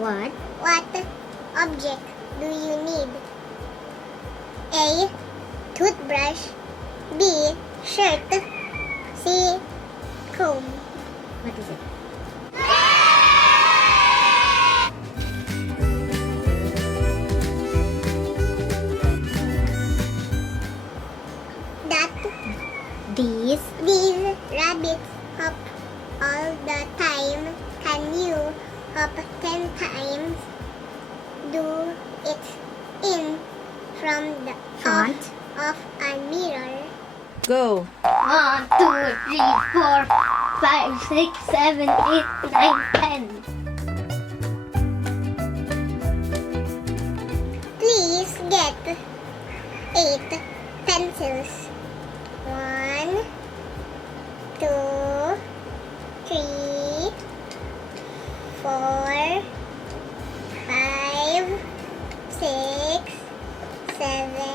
What? What object do you need? A. Toothbrush. B. Shirt. C. Comb. What is it? That These these rabbits hop all the time. Can you hop 10 times? Do it in from the Front. of a mirror. Go. 1, 2, 3, 4, 5, 6, 7, 8, 9, 10. Please get 8 pencils. 1, 2, 3, 4, 5, 6, 7,